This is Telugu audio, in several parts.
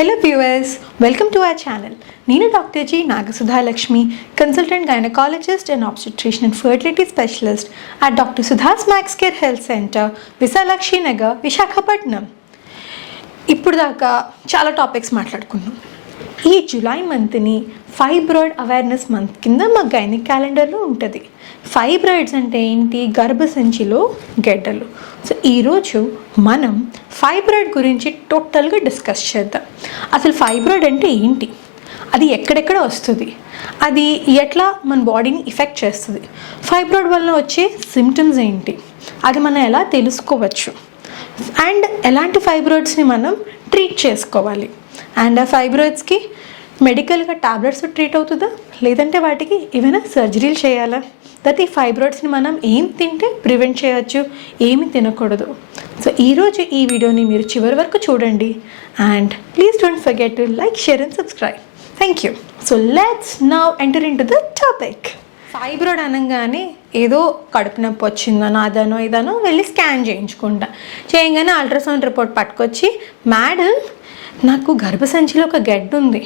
Hello viewers, welcome to our channel. Neenu Dr. G. Nagasudha Lakshmi, consultant gynecologist and obstetrician and fertility specialist at Dr. Sudha's Max Care Health Center, Visalakshi Nagar, Visakhapatnam. ఇప్పుడు దాకా చాలా టాపిక్స్ మాట్లాడుకున్నాం. ఈ జూలై మంత్ని ఫైబ్రాయిడ్ అవేర్నెస్ మంత్ కింద మా గైనిక్ క్యాలెండర్లో ఉంటుంది. ఫైబ్రాయిడ్స్ అంటే ఏంటి? గర్భసంచిలో గెడ్డలు. సో ఈరోజు మనం ఫైబ్రాయిడ్ గురించి టోటల్గా డిస్కస్ చేద్దాం. అసలు ఫైబ్రాయిడ్ అంటే ఏంటి, అది ఎక్కడెక్కడ వస్తుంది, అది ఎట్లా మన బాడీని ఎఫెక్ట్ చేస్తుంది, ఫైబ్రాయిడ్ వల్ల వచ్చే సిమ్టమ్స్ ఏంటి, అది మనం ఎలా తెలుసుకోవచ్చు, అండ్ ఎలాంటి ఫైబ్రాయిడ్స్ని మనం ట్రీట్ చేసుకోవాలి, అండ్ ఆ ఫైబ్రాయిడ్స్కి మెడికల్గా టాబ్లెట్స్ ట్రీట్ అవుతుందా, లేదంటే వాటికి ఏమైనా సర్జరీలు చేయాలా, దట్ ఈ ఫైబ్రాయిడ్స్ని మనం ఏం తింటే ప్రివెంట్ చేయొచ్చు, ఏమి తినకూడదు. సో ఈరోజు ఈ వీడియోని మీరు చివరి వరకు చూడండి and please don't forget to like, share and subscribe. Thank you. So let's now enter in to the topic. Fibroid అనగానే ఏదో కడుపు నొప్పి వచ్చిందనో అదనో ఇదనో వెళ్ళి స్కాన్ చేయగానే అల్ట్రాసౌండ్ రిపోర్ట్ పట్టుకొచ్చి, మేడం నాకు గర్భసంచిలో ఒక గెడ్డ ఉంది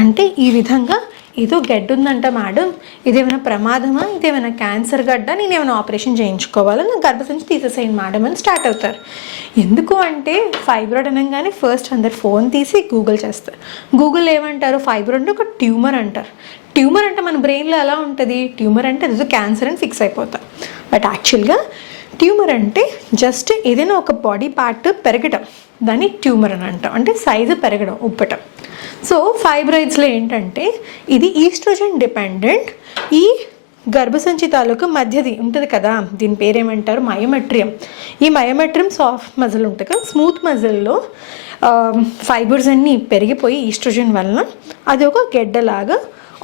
అంటే, ఈ విధంగా ఏదో గెడ్డ ఉందంట మేడం, ఇదేమైనా ప్రమాదమా, ఇదేమైనా క్యాన్సర్ గడ్డ, నేను ఏమైనా ఆపరేషన్ చేయించుకోవాలా, నా గర్భసంచి తీసేసేయండి మేడం అని స్టార్ట్ అవుతారు. ఎందుకు అంటే ఫైబ్రాయిడ్ అనగానే ఫస్ట్ అందరు ఫోన్ తీసి గూగుల్ చేస్తారు. గూగుల్ ఏమంటారు, ఫైబ్రాయిడ్ అంటే ఒక ట్యూమర్ అంటారు. ట్యూమర్ అంటే మన బ్రెయిన్లో ఎలా ఉంటుంది, ట్యూమర్ అంటే అది క్యాన్సర్ అని ఫిక్స్ అయిపోతాం. బట్ యాక్చువల్గా ట్యూమర్ అంటే జస్ట్ ఏదైనా ఒక బాడీ పార్ట్ పెరగడం, దాన్ని ట్యూమర్ అని అంటాం. అంటే సైజు పెరగడం, ఉప్పటం. సో ఫైబ్రాయిడ్స్లో ఏంటంటే ఇది ఈస్ట్రోజన్ డిపెండెంట్, ఈ గర్భసంచి తాలూకు మధ్యది ఉంటుంది కదా, దీని పేరేమంటారు, మయోమెట్రియం. ఈ మయోమెట్రియం సాఫ్ట్ మజిల్ ఉంటుంది కదా, స్మూత్ మజిల్లో ఫైబర్స్ అన్నీ పెరిగిపోయి ఈస్ట్రోజన్ వలన అది ఒక గెడ్డలాగా,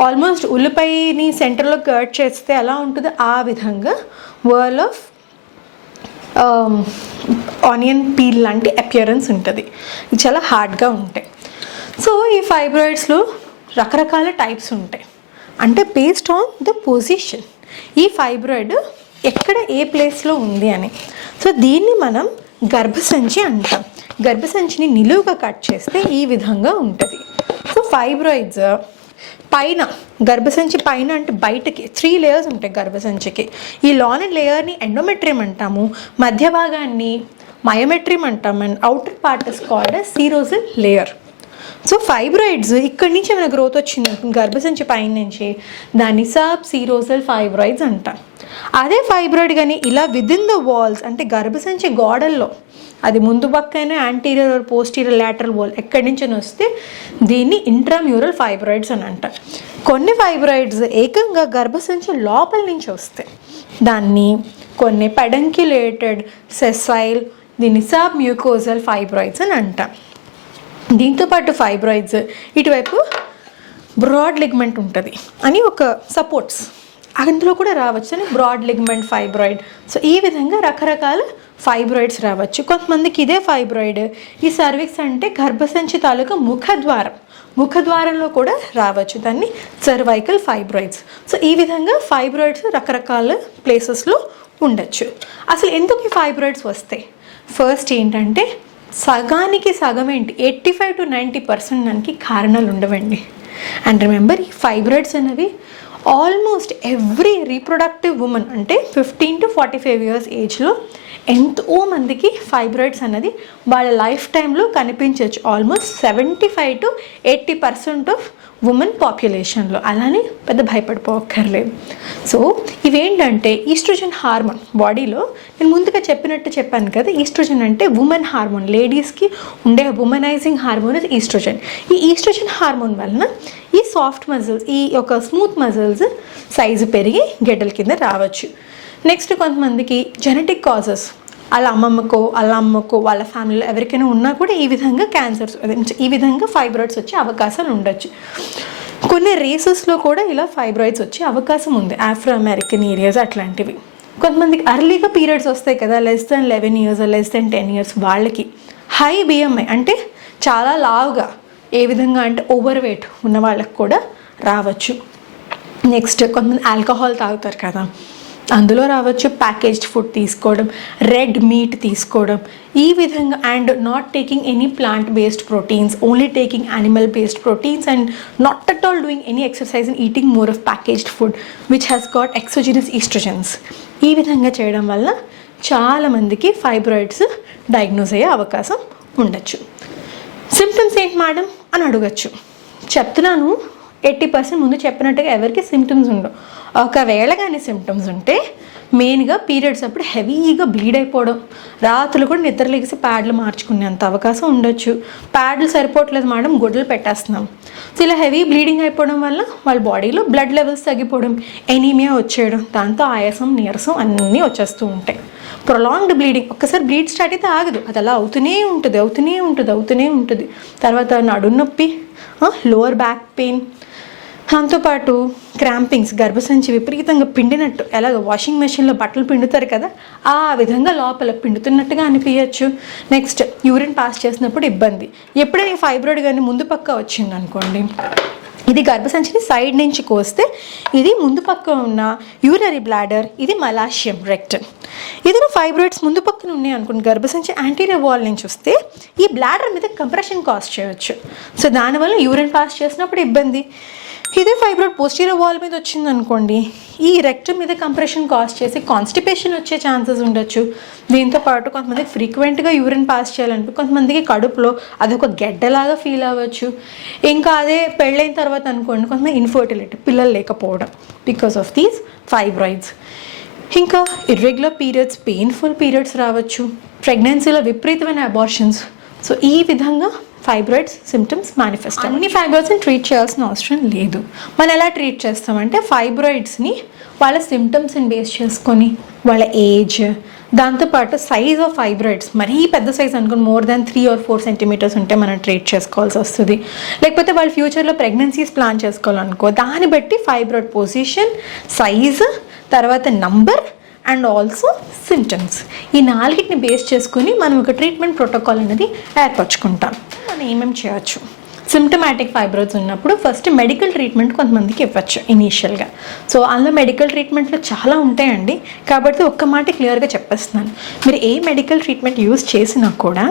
ఆల్మోస్ట్ ఉల్లిపాయని సెంటర్లో కట్ చేస్తే ఎలా ఉంటుందో ఆ విధంగా వర్ల్ ఆఫ్ ఆనియన్ పీల్ లాంటి అపియరెన్స్ ఉంటుంది. ఇది చాలా హార్డ్గా ఉంటాయి. సో ఈ ఫైబ్రాయిడ్స్లో రకరకాల టైప్స్ ఉంటాయి, అంటే బేస్డ్ ఆన్ ద పొజిషన్ ఈ ఫైబ్రాయిడ్ ఎక్కడ ఏ ప్లేస్లో ఉంది అని. సో దీన్ని మనం గర్భసంచి అంటాం. గర్భసంచిని నిలువుగా కట్ చేస్తే ఈ విధంగా ఉంటుంది. సో ఫైబ్రాయిడ్స్ పైన, గర్భసంచి పైన అంటే బయటకి 3 లేయర్స్ ఉంటాయి గర్భసంచికి. ఈ లోన లేయర్ని ఎండోమెట్రియం అంటాము, మధ్య భాగాన్ని మయోమెట్రియం అంటాము, and outer part is called serosal layer. So fibroids ఇక్కడి నుంచి ఏమైనా గ్రోత్ వచ్చింది గర్భసంచి పైన నుంచి, దాన్ని సబ్ సీరోజల్ ఫైబ్రాయిడ్స్ అంటాం. అదే ఫైబ్రాయిడ్ కానీ ఇలా విదిన్ ద వాల్స్ అంటే గర్భసంచి గోడల్లో, అది ముందు పక్కన anterior or posterior lateral wall ఎక్కడి నుంచి వస్తే దీన్ని ఇంట్రామ్యూరల్ ఫైబ్రాయిడ్స్ అని అంటారు. కొన్ని ఫైబ్రాయిడ్స్ ఏకంగా గర్భసంచి లోపల నుంచి వస్తాయి, దాన్ని కొన్ని పెడంక్యులేటెడ్ సెసైల్, దీన్ని సబ్ మ్యూకోజల్ ఫైబ్రాయిడ్స్ అని అంటాం. దీంతోపాటు ఫైబ్రాయిడ్స్ ఇటువైపు బ్రాడ్ లిగ్మెంట్ ఉంటుంది అని ఒక సపోర్ట్స్, అందులో కూడా రావచ్చు అని బ్రాడ్ లిగ్మెంట్ ఫైబ్రాయిడ్. సో ఈ విధంగా రకరకాల ఫైబ్రాయిడ్స్ రావచ్చు. కొంతమందికి ఇదే ఫైబ్రాయిడ్ ఈ సర్విక్స్ అంటే గర్భసంచి తాలూకా ముఖద్వారంలో కూడా రావచ్చు, దాన్ని సర్వైకల్ ఫైబ్రాయిడ్స్. సో ఈ విధంగా ఫైబ్రాయిడ్స్ రకరకాల ప్లేసెస్లో ఉండొచ్చు. అసలు ఎందుకు ఈ ఫైబ్రాయిడ్స్ వస్తాయి? ఫస్ట్ ఏంటంటే సగానికి సగం ఏంటి, 85 to 90% దానికి కారణాలు ఉండవండి. అండ్ రిమెంబర్, ఈ ఫైబ్రాయిడ్స్ అనేవి ఆల్మోస్ట్ ఎవ్రీ రీప్రొడక్టివ్ ఉమెన్ అంటే 15 to 45 years ఏజ్లో ఎంతో మందికి ఫైబ్రాయిడ్స్ అనేది వాళ్ళ లైఫ్ టైంలో కనిపించవచ్చు. ఆల్మోస్ట్ 75 to 80% ఆఫ్ ఉమెన్ పాపులేషన్లో. అలానే పెద్ద భయపడిపోక్కర్లేదు. సో ఇవేంటంటే ఈస్ట్రోజన్ హార్మోన్ బాడీలో, నేను ముందుగా చెప్పాను కదా, ఈస్ట్రోజన్ అంటే ఉమెన్ హార్మోన్, లేడీస్కి ఉండే ఉమెనైజింగ్ హార్మోన్ ఇస్ ఈస్ట్రోజన్. ఈ ఈస్ట్రోజన్ హార్మోన్ వలన ఈ సాఫ్ట్ మజిల్స్, ఈ యొక్క స్మూత్ మజిల్స్ సైజు పెరిగి గెడ్డల కింద రావచ్చు. నెక్స్ట్ కొంతమందికి జెనెటిక్ కాజెస్, వాళ్ళ అమ్మకో వాళ్ళ ఫ్యామిలీలో ఎవరికైనా ఉన్నా కూడా ఈ విధంగా క్యాన్సర్స్, ఈ విధంగా ఫైబ్రాయిడ్స్ వచ్చే అవకాశాలు ఉండొచ్చు. కొన్ని రేసెస్లో కూడా ఇలా ఫైబ్రాయిడ్స్ వచ్చే అవకాశం ఉంది, ఆఫ్రో అమెరికన్ ఏరియాస్ అట్లాంటివి. కొంతమందికి అర్లీగా పీరియడ్స్ వస్తాయి కదా, less than 11 years, less than 10 years, వాళ్ళకి హై బిఎంఐ అంటే చాలా లావుగా, ఏ విధంగా అంటే ఓవర్ వెయిట్ ఉన్న వాళ్ళకి కూడా రావచ్చు. నెక్స్ట్ కొంతమంది ఆల్కహాల్ తాగుతారు కదా, అందులో రావచ్చు ప్యాకేజ్డ్ ఫుడ్ తీసుకోవడం, రెడ్ మీట్ తీసుకోవడం, ఈ విధంగా and not taking any plant based proteins, only taking animal based proteins and not at all doing any exercise and eating more of packaged food which has got exogenous estrogens. ఈ విధంగా చేయడం వల్ల చాలామందికి ఫైబ్రాయిడ్స్ డయాగ్నోస్ అయ్యే అవకాశం ఉండొచ్చు. సిమ్టమ్స్ ఏంటి మేడం అని అడగచ్చు. చెప్తున్నాను 80% ముందు చెప్పినట్టుగా ఎవరికి సిమ్టమ్స్ ఉండవు. ఒకవేళ కానీ సిమ్టమ్స్ ఉంటే మెయిన్గా పీరియడ్స్ అప్పుడు హెవీగా బ్లీడ్ అయిపోవడం, రాత్రులు కూడా నిద్రలేసి ప్యాడ్లు మార్చుకునేంత అవకాశం ఉండొచ్చు. ప్యాడ్లు సరిపోవట్లేదు మేడం, గుడ్డలు పెట్టేస్తున్నాం. సో ఇలా హెవీ బ్లీడింగ్ అయిపోవడం వల్ల వాళ్ళ బాడీలో బ్లడ్ లెవెల్స్ తగ్గిపోవడం, ఎనీమియా వచ్చేయడం, దాంతో ఆయాసం, నీరసం అన్నీ వచ్చేస్తూ ఉంటాయి. ప్రొలాంగ్డ్ బ్లీడింగ్, ఒక్కసారి బ్లీడ్ స్టార్ట్ అయితే ఆగదు, అది అలా అవుతూనే ఉంటుంది. తర్వాత నడుము నొప్పి, లోవర్ బ్యాక్ పెయిన్, దాంతోపాటు క్రాంపింగ్స్, గర్భసంచి విపరీతంగా పిండినట్టు, ఎలాగ వాషింగ్ మెషిన్లో బట్టలు పిండుతారు కదా ఆ విధంగా లోపల పిండుతున్నట్టుగా అనిపించచ్చు. నెక్స్ట్ యూరిన్ పాస్ చేసినప్పుడు ఇబ్బంది. ఎప్పుడైనా ఫైబ్రాయిడ్ కానీ ముందు పక్క వచ్చింది అనుకోండి, ఇది గర్భసంచిని సైడ్ నుంచి కోస్తే ఇది ముందు పక్క ఉన్న యూరినరీ బ్లాడర్, ఇది మలాషియం రెక్టమ్. ఏదైనా ఫైబ్రాయిడ్స్ ముందు పక్కన ఉన్నాయి అనుకోండి, గర్భసంచి యాంటీరియర్ వాల్ నుంచి వస్తే ఈ బ్లాడర్ మీద కంప్రెషన్ కాజ్ చేయవచ్చు. సో దానివల్ల యూరిన్ పాస్ చేసినప్పుడు ఇబ్బంది. ఇదే ఫైబ్రాయిడ్ పోస్టీరియర్ వాల్ మీద వచ్చింది అనుకోండి, ఈ రెక్టమ్ మీద కంప్రెషన్ కాజ్ చేసి కాన్స్టిపేషన్ వచ్చే ఛాన్సెస్ ఉండొచ్చు. దీంతో పాటు కొంతమందికి ఫ్రీక్వెంట్గా యూరిన్ పాస్ చేయాలంటే కొంతమందికి కడుపులో అదొక గెడ్డలాగా ఫీల్ అవ్వచ్చు. ఇంకా అదే పెళ్ళైన తర్వాత అనుకోండి కొంతమంది ఇన్ఫర్టిలిటీ, పిల్లలు లేకపోవడం బికాస్ ఆఫ్ దీస్ ఫైబ్రాయిడ్స్. ఇంకా ఇర్రెగ్యులర్ పీరియడ్స్, పెయిన్ఫుల్ పీరియడ్స్ రావచ్చు, ప్రెగ్నెన్సీలో విపరీతమైన అబార్షన్స్. సో ఈ విధంగా ఫైబ్రాయిడ్స్ సిమ్టమ్స్ మేనిఫెస్ట్. అన్ని ఫైబ్రాయిడ్స్ని ట్రీట్ చేయాల్సిన అవసరం లేదు. మనం ఎలా ట్రీట్ చేస్తామంటే ఫైబ్రాయిడ్స్ని వాళ్ళ సిమ్టమ్స్ని బేస్ చేసుకొని వాళ్ళ ఏజ్, దాంతోపాటు సైజ్ ఆఫ్ ఫైబ్రాయిడ్స్ మరీ పెద్ద సైజ్ అనుకుని మోర్ దాన్ 3 or 4 centimeters ఉంటే మనం ట్రీట్ చేసుకోవాల్సి వస్తుంది. లేకపోతే వాళ్ళ ఫ్యూచర్లో ప్రెగ్నెన్సీస్ ప్లాన్ చేసుకోవాలనుకో, దాన్ని బట్టి ఫైబ్రాయిడ్ పొజిషన్, సైజ్, తర్వాత నంబర్ అండ్ ఆల్సో సిమ్టమ్స్, ఈ 4ని బేస్ చేసుకుని మనం ఒక ట్రీట్మెంట్ ప్రోటోకాల్ అనేది ఏర్పరచుకుంటాం. మనం ఏమేమి చేయొచ్చు? సిమ్టమాటిక్ ఫైబ్రాయిడ్స్ ఉన్నప్పుడు ఫస్ట్ మెడికల్ ట్రీట్మెంట్ కొంతమందికి ఇవ్వచ్చు ఇనీషియల్గా. సో అందులో మెడికల్ ట్రీట్మెంట్లో చాలా ఉంటాయండి, కాబట్టి ఒక్క మాట క్లియర్గా చెప్పేస్తున్నాను. మీరు ఏ మెడికల్ ట్రీట్మెంట్ యూజ్ చేసినా కూడా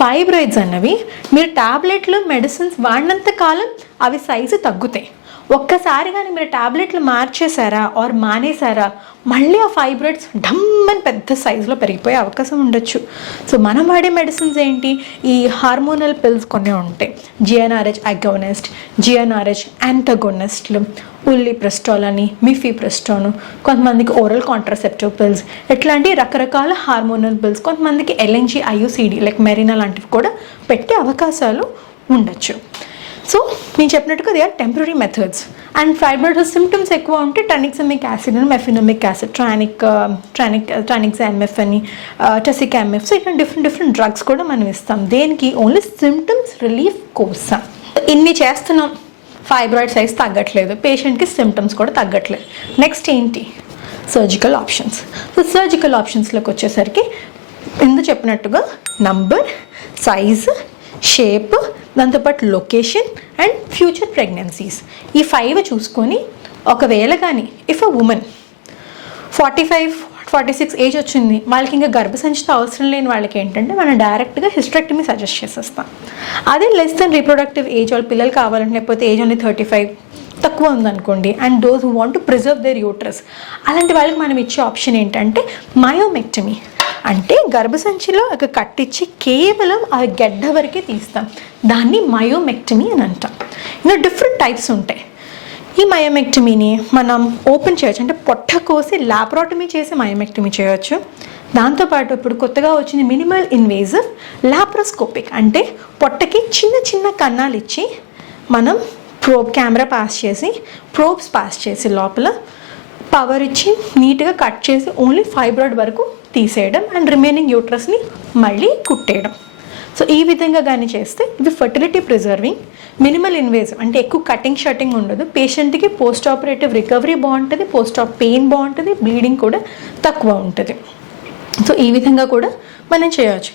ఫైబ్రాయిడ్స్ అన్నవి మీరు టాబ్లెట్లు, మెడిసిన్స్ వాడినంత కాలం అవి సైజు తగ్గుతాయి. ఒక్కసారి కానీ మీరు టాబ్లెట్లు మార్చేశారా ఆర్ మానేశారా, మళ్ళీ ఆ ఫైబ్రాయిడ్స్ డమ్మని పెద్ద సైజులో పెరిగిపోయే అవకాశం ఉండొచ్చు. సో మనం వాడే మెడిసిన్స్ ఏంటి? ఈ హార్మోనల్ పిల్స్ కొన్ని ఉంటాయి, జిఎన్ఆర్హెచ్ అగోనిస్ట్, జిఎన్ఆర్హెచ్ యాంటగోనిస్ట్లు, ఉల్లిప్రెస్టాల్ అని, మిఫిప్రెస్టాన్, కొంతమందికి ఓరల్ కాంట్రాసెప్టివ్ పిల్స్, ఇట్లాంటి రకరకాల హార్మోనల్ పిల్స్, కొంతమందికి ఎల్ఎన్జి, ఐయుసిడి లైక్ మెరీనా లాంటివి కూడా పెట్టే అవకాశాలు ఉండొచ్చు. సో నేను చెప్పినట్టుగా they are temporary methods. And fibroid symptoms ఎక్కువ ఉంటే ట్రానిక్సమిక్ యాసిడ్ అని, మెఫినమిక్ యాసిడ్, ట్రానిక్సామ్ఎఫ్ అని, టెసికామ్ఎఫ్, సో ఇట్లా డిఫరెంట్ డ్రగ్స్ కూడా మనం ఇస్తాం. దేనికి? ఓన్లీ సిమ్టమ్స్ రిలీఫ్ కోసం. ఇన్ని చేస్తున్నాం, ఫైబ్రాయిడ్ సైజ్ తగ్గట్లేదు, పేషెంట్కి సిమ్టమ్స్ కూడా తగ్గట్లేదు. నెక్స్ట్ ఏంటి? Surgical options. సో సర్జికల్ ఆప్షన్స్లోకి వచ్చేసరికి ఇందు చెప్పినట్టుగా నంబర్, సైజ్, షేప్, దాంతోపాటు లొకేషన్ అండ్ ఫ్యూచర్ ప్రెగ్నెన్సీస్, ఈ 5 చూసుకొని ఒకవేళ కానీ ఇఫ్ అ ఉమెన్ 45-46 ఏజ్ వచ్చింది, వాళ్ళకి ఇంకా గర్భసంచితో అవసరం లేని వాళ్ళకి ఏంటంటే మనం డైరెక్ట్గా హిస్టరెక్టమీ సజెస్ట్ చేసేస్తాం. అదే లెస్ దెన్ రీప్రొడక్టివ్ ఏజ్, వాళ్ళు పిల్లలు కావాలంటే, లేకపోతే ఏజ్ ఓన్లీ 35 తక్కువ ఉందనుకోండి, and those who want to preserve their uterus, అలాంటి వాళ్ళకి మనం ఇచ్చే ఆప్షన్ ఏంటంటే మయోమెక్టమీ. అంటే గర్భసంచిలో ఒక కట్టించి కేవలం ఆ గెడ్డ వరకే తీస్తాం, దాన్ని మయోమెక్టమీ అని అంటాం. ఇంకా డిఫరెంట్ టైప్స్ ఉంటాయి. ఈ మయోమెక్టమీని మనం ఓపెన్ చేయొచ్చు, అంటే పొట్ట కోసి లాప్రోటమీ చేసి మయోమెక్టమీ చేయొచ్చు. దాంతోపాటు ఇప్పుడు కొత్తగా వచ్చింది మినిమల్ ఇన్వేజివ్ లాప్రోస్కోపిక్, అంటే పొట్టకి చిన్న కన్నాలు ఇచ్చి మనం కెమెరా పాస్ చేసి, ప్రోబ్స్ పాస్ చేసి లోపల పవర్ ఇచ్చి నీట్గా కట్ చేసి ఓన్లీ ఫైబ్రాయిడ్ వరకు తీసేయడం అండ్ రిమైనింగ్ యూట్రస్ని మళ్ళీ కుట్టేయడం. సో ఈ విధంగా కానీ చేస్తే ఇది ఫర్టిలిటీ ప్రిజర్వింగ్, మినిమల్ ఇన్వేజివ్, అంటే ఎక్కువ కటింగ్ షటింగ్ ఉండదు, పేషెంట్కి పోస్ట్ ఆపరేటివ్ రికవరీ బాగుంటుంది, పోస్ట్ ఆప్ పెయిన్ బాగుంటుంది, బ్లీడింగ్ కూడా తక్కువ ఉంటుంది. సో ఈ విధంగా కూడా మనం చేయవచ్చు.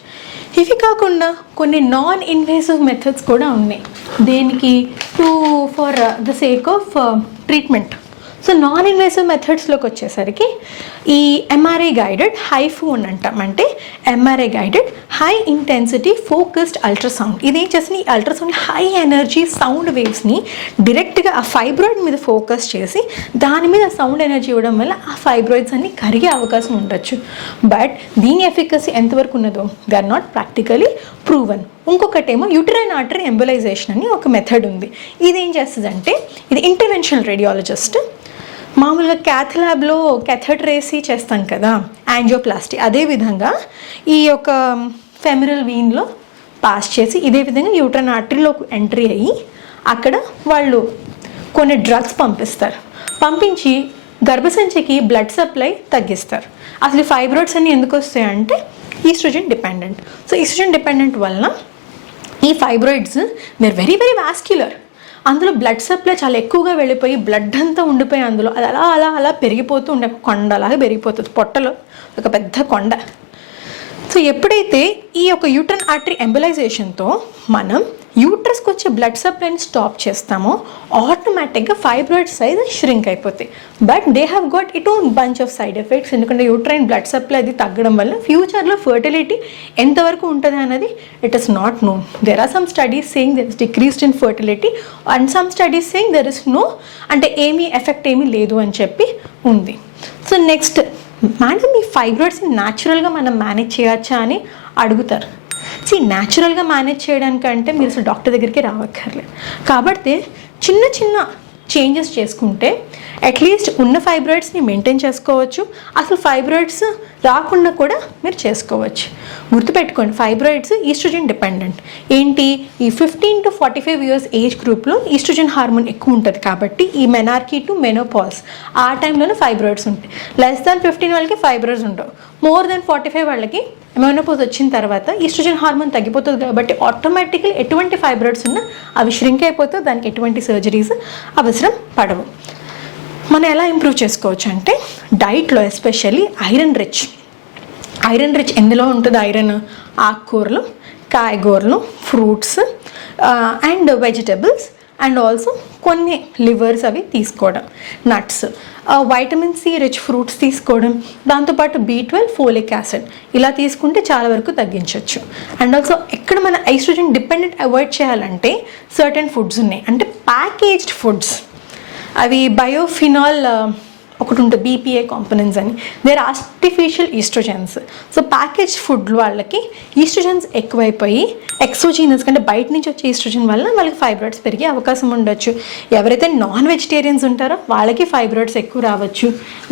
ఇవి కాకుండా కొన్ని నాన్ ఇన్వేసివ్ మెథడ్స్ కూడా ఉన్నాయి దేనికి, for the sake of treatment. So non invasive మెథడ్స్లోకి వచ్చేసరికి ఈ ఎంఆర్ఐ గైడెడ్ హైఫూ అని అంటాం. అంటే MRI guided high intensity focused ultrasound. ఇదేం చేసిన ఈ అల్ట్రాసౌండ్ హై ఎనర్జీ సౌండ్ వేవ్స్ని డైరెక్ట్గా ఆ ఫైబ్రాయిడ్ మీద ఫోకస్ చేసి దాని మీద సౌండ్ ఎనర్జీ ఇవ్వడం వల్ల ఆ ఫైబ్రాయిడ్స్ అన్ని కరిగే అవకాశం ఉండొచ్చు. బట్ దీని ఎఫికసీ ఎంతవరకు ఉన్నదో they are not practically proven. ఇంకొకటేమో యూటరైన్ ఆర్టరీ ఎంబలైజేషన్ అని ఒక మెథడ్ ఉంది. ఇది ఏం చేస్తుందంటే ఇది ఇంటర్వెన్షనల్ రేడియాలజిస్ట్ మామూలుగా క్యాథ్ ల్యాబ్లో క్యాథెటర్ వేసి చేస్తాం కదా యాంజియోప్లాస్టీ, అదేవిధంగా ఈ యొక్క ఫెమరల్ వీన్లో పాస్ చేసి ఇదే విధంగా యూటరైన్ ఆర్టరీలోకి ఎంట్రీ అయ్యి అక్కడ వాళ్ళు కొన్ని డ్రగ్స్ పంపిస్తారు. పంపించి గర్భసంచికి బ్లడ్ సప్లై తగ్గిస్తారు. అసలు ఫైబ్రాయిడ్స్ అన్ని ఎందుకు వస్తాయంటే oestrogen dependent. So oestrogen dependent వలన ఈ fibroids they're very very vascular. అందులో బ్లడ్ సప్లై చాలా ఎక్కువగా వెళ్ళిపోయి బ్లడ్ అంతా ఉండిపోయి అందులో అది అలా అలా అలా పెరిగిపోతూ ఉండే కొండలాగా పెరిగిపోతుంది, పొట్టలో ఒక పెద్ద కొండ. సో ఎప్పుడైతే ఈ యొక్క యూటరైన్ ఆర్టరీ ఎంబలైజేషన్తో మనం యూట్రస్కి వచ్చే బ్లడ్ సప్లైని స్టాప్ చేస్తామో ఆటోమేటిక్గా ఫైబ్రాయిడ్ సైజ్ ష్రింక్ అయిపోతాయి. But they have got it own bunch of side effects. ఎందుకంటే యూట్రైన్ బ్లడ్ సప్లై అది తగ్గడం వల్ల ఫ్యూచర్లో ఫర్టిలిటీ ఎంతవరకు ఉంటుంది అనేది it is not known. There are some studies saying there is decreased in fertility and some studies saying there is no, అంటే ఏమీ ఎఫెక్ట్ ఏమీ లేదు అని చెప్పి ఉంది. సో నెక్స్ట్, మేడం ఈ ఫైబ్రాయిడ్స్ని న్యాచురల్గా మనం మేనేజ్ చేయొచ్చా అని అడుగుతారు. న్యాచురల్గా మేనేజ్ చేయడానికంటే మీరు అసలు డాక్టర్ దగ్గరికి రావక్కర్లేదు. కాబట్టి చిన్న చిన్న చేంజెస్ చేసుకుంటే అట్లీస్ట్ ఉన్న ఫైబ్రాయిడ్స్ని మెయింటైన్ చేసుకోవచ్చు. అసలు ఫైబ్రాయిడ్స్ రాకుండా కూడా మీరు చేసుకోవచ్చు. గుర్తుపెట్టుకోండి, ఫైబ్రాయిడ్స్ ఈస్ట్రోజన్ డిపెండెంట్. ఏంటి, ఈ 15 to 45 years ఏజ్ గ్రూప్లో ఈస్ట్రోజన్ హార్మోన్ ఎక్కువ ఉంటుంది కాబట్టి ఈ మెనార్కీ టు మెనోపాజ్ ఆ టైంలోనే ఫైబ్రాయిడ్స్ ఉంటాయి. లెస్ దాన్ 15 వాళ్ళకి ఫైబ్రాయిడ్స్ ఉండవు. మోర్ దాన్ 45 వాళ్ళకి మెనోపాజ్ వచ్చిన తర్వాత ఈస్ట్రోజన్ హార్మోన్ తగ్గిపోతుంది కాబట్టి ఆటోమేటిక్లీ ఎటువంటి ఫైబ్రాయిడ్స్ ఉన్నా అవి ష్రింక్ అయిపోతాయి. దానికి ఎటువంటి సర్జరీస్ అవసరం పడవు. మనం ఎలా ఇంప్రూవ్ చేసుకోవచ్చు అంటే డైట్లో ఎస్పెషల్లీ ఐరన్ రిచ్ ఎందులో ఉంటుంది? ఐరన్ ఆకుకూరలు, కాయగూరలు, fruits and vegetables and also కొన్ని లివర్స్ అవి తీసుకోవడం, nuts, vitamin C rich fruits తీసుకోవడం, దాంతోపాటు B12, ఫోలిక్ యాసిడ్ ఇలా తీసుకుంటే చాలా వరకు తగ్గించవచ్చు. అండ్ ఆల్సో ఎక్కడ మన ఈస్ట్రోజన్ డిపెండెంట్ అవాయిడ్ చేయాలంటే సర్టెన్ ఫుడ్స్ ఉన్నాయి, అంటే ప్యాకేజ్డ్ ఫుడ్స్. అవి బయోఫినాల్ ఒకటి ఉంటుంది, BPA కాంపోనెంట్స్ అని, they're artificial oestrogens. So package food వాళ్ళకి ఈస్ట్రోజన్స్ ఎక్కువైపోయి ఎక్సోజీనస్ కంటే బయట నుంచి వచ్చే ఈస్ట్రోజన్ వల్ల వాళ్ళకి ఫైబ్రాయిడ్స్ పెరిగే అవకాశం ఉండొచ్చు. ఎవరైతే నాన్ వెజిటేరియన్స్ ఉంటారో వాళ్ళకి ఫైబ్రాయిడ్స్ ఎక్కువ రావచ్చు.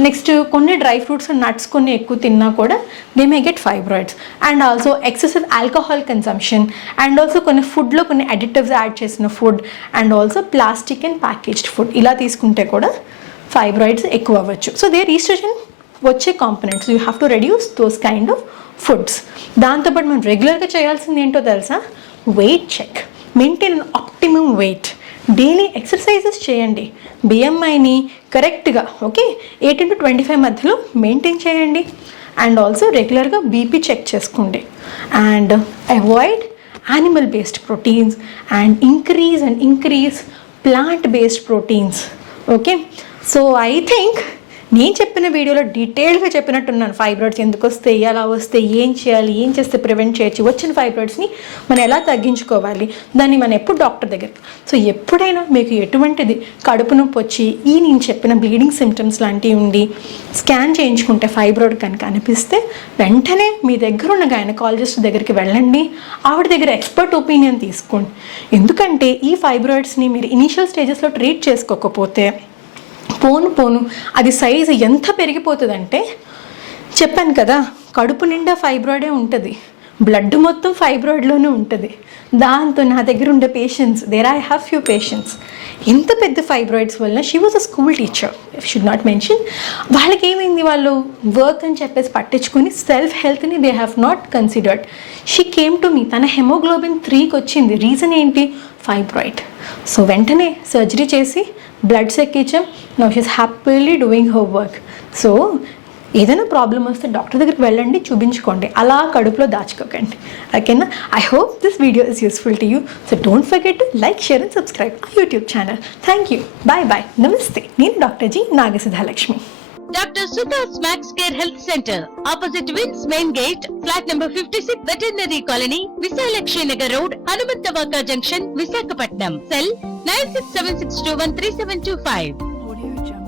నెక్స్ట్ కొన్ని డ్రై ఫ్రూట్స్ అండ్ నట్స్ కొన్ని ఎక్కువ తిన్నా కూడా they may get fibroids. And also excessive alcohol consumption and also కొన్ని ఫుడ్లో కొన్ని అడిటివ్స్ యాడ్ చేసిన food and also plastic and packaged food ఇలా తీసుకుంటే కూడా ఫైబ్రాయిడ్స్ ఎక్కువ అవ్వచ్చు. సో దేర్ ఈస్ట్రోజన్ వచ్చే components you have to reduce those kind of foods. దాంతోపాటు మనం రెగ్యులర్గా చేయాల్సింది ఏంటో తెలుసా? Weight check, maintain optimum weight, daily exercises చేయండి, BMIని కరెక్ట్గా 18 to 25 మధ్యలో మెయింటైన్ చేయండి. అండ్ ఆల్సో రెగ్యులర్గా BP చెక్ చేసుకోండి. And avoid animal based proteins and increase plant based proteins. Okay, so I think నేను చెప్పిన వీడియోలో డీటెయిల్గా చెప్పినట్టున్నాను. ఫైబ్రాయిడ్స్ ఎందుకు వస్తాయి, ఎలా వస్తాయి, ఏం చేయాలి, ఏం చేస్తే ప్రివెంట్ చేయొచ్చు, వచ్చిన ఫైబ్రాయిడ్స్ని మనం ఎలా తగ్గించుకోవాలి, దాన్ని మనం ఎప్పుడు డాక్టర్ దగ్గరికి. సో ఎప్పుడైనా మీకు ఎటువంటిది కడుపు నొప్పి వచ్చి ఈ నేను చెప్పిన బ్లీడింగ్ సిమ్టమ్స్ లాంటివి ఉండి స్కాన్ చేయించుకుంటే ఫైబ్రాయిడ్ కనుక అనిపిస్తే వెంటనే మీ దగ్గర ఉన్న గైనకాలజిస్ట్ దగ్గరికి వెళ్ళండి. ఆవిడ దగ్గర ఎక్స్పర్ట్ ఒపీనియన్ తీసుకోండి. ఎందుకంటే ఈ ఫైబ్రాయిడ్స్ని మీరు ఇనీషియల్ స్టేజెస్లో ట్రీట్ చేసుకోకపోతే పోను అది సైజు ఎంత పెరిగిపోతుందంటే, చెప్పాను కదా కడుపు నిండా ఫైబ్రాయిడే ఉంటుంది, బ్లడ్ మొత్తం ఫైబ్రాయిడ్లోనే ఉంటుంది. దాంతో నా దగ్గర ఉండే patients, I have few patients, ఎంత పెద్ద ఫైబ్రాయిడ్స్ వల్ల she was a school teacher, should not mention, వాళ్ళకి ఏమైంది, వాళ్ళు వర్క్ అని చెప్పేసి పట్టించుకొని సెల్ఫ్ హెల్త్ని they have not considered. She came to me, తన హెమోగ్లోబిన్ 3కి వచ్చింది. రీజన్ ఏంటి? ఫైబ్రాయిడ్. సో వెంటనే సర్జరీ చేసి బ్లడ్స్ ఎక్కించాం. Now she's happily doing her work. So ఏదైనా ప్రాబ్లం వస్తే డాక్టర్ దగ్గరికి వెళ్ళండి, చూపించుకోండి, అలా కడుపులో దాచుకోకండి. ఓకేనా? I hope this video is useful to you. So don't forget to like, share and subscribe our YouTube channel. Thank you. Bye bye. నమస్తే. నేను doctor G Nagasudhalakshmi. Dr. Sutha's Max Care Health Center, opposite Wins Main Gate, flat number 56, Veterinary Colony, Visalakshi Nagar Road, Hanumantavaka Junction, Visakhapatnam. Cell 9676213725.